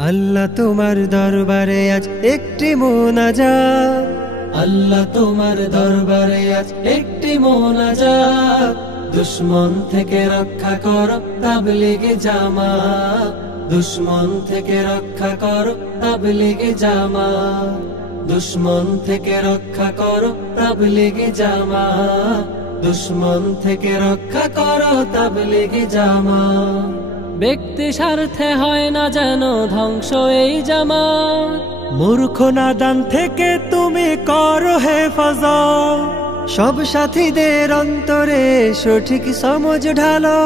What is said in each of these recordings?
আল্লাহ তোমার দরবারে আজ একটি মোনাজাত। আল্লাহ তোমার দরবারে আজ একটি মোনাজাত। দুশ্মন থেকে রক্ষা করো তাবলিগে জামা দুশ্মন থেকে রক্ষা করো তাবলিগে জামা দুশ্মন থেকে রক্ষা করো তাবলিগে জামা দুশ্মন থেকে রক্ষা করো তাবলিগে জামা ব্যক্তি স্বার্থে হয় না যেন ধ্বংস এই জামাত। মূর্খ নাদান থেকে তুমি করো হেফাজত। সব সাথীদের অন্তরে সঠিক সমঝ ঢালো।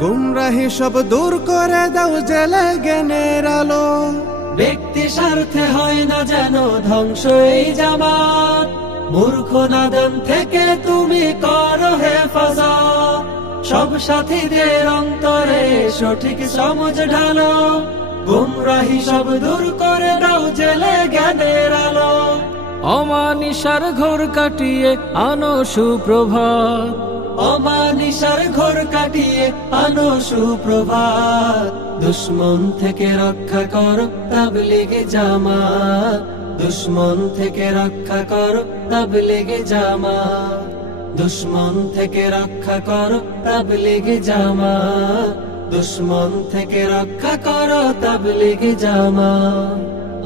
গুমরাহি সব দূর করে দাও জেলে জ্ঞানের আলো। ব্যক্তি স্বার্থে হয় না যেন ধ্বংস এই জামাত। মূর্খ নাদান থেকে তুমি করো হেফাজত। সব সাথীদের অন্তরে সঠিক সমঝ ঢালো। গুমরাহি সব দূর করে দাও জেলে জ্ঞানের আলো। অমানিসার ঘোর কাটিয়ে আনো সুপ্রভাত। অমানিসার ঘোর কাটিয়ে আনো সুপ্রভাত। দুশ্মন থেকে রক্ষা করো তাবলিগে জামা দুশ্মন থেকে রক্ষা করো তাবলিগে জামা দুশ্মন থেকে রক্ষা করো, তাবলিগে জামা। দুশ্মন থেকে রক্ষা করো, তাবলিগে জামা।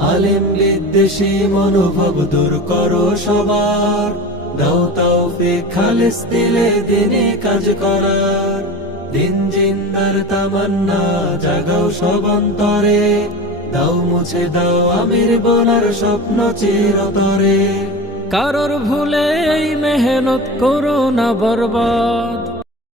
আলিম বিদ্বেষী মনোভব দূর করো সবার। দাও তৌফিক খালিস দিলে দিনে কাজ করার। দিন জিন্দার তামান্না, জাগাও সব অন্তরে। দাও মুছে দাও আমির বলার স্বপ্ন চিরতরে। কারোর ভুলে মেহনত করো না বরবাদ।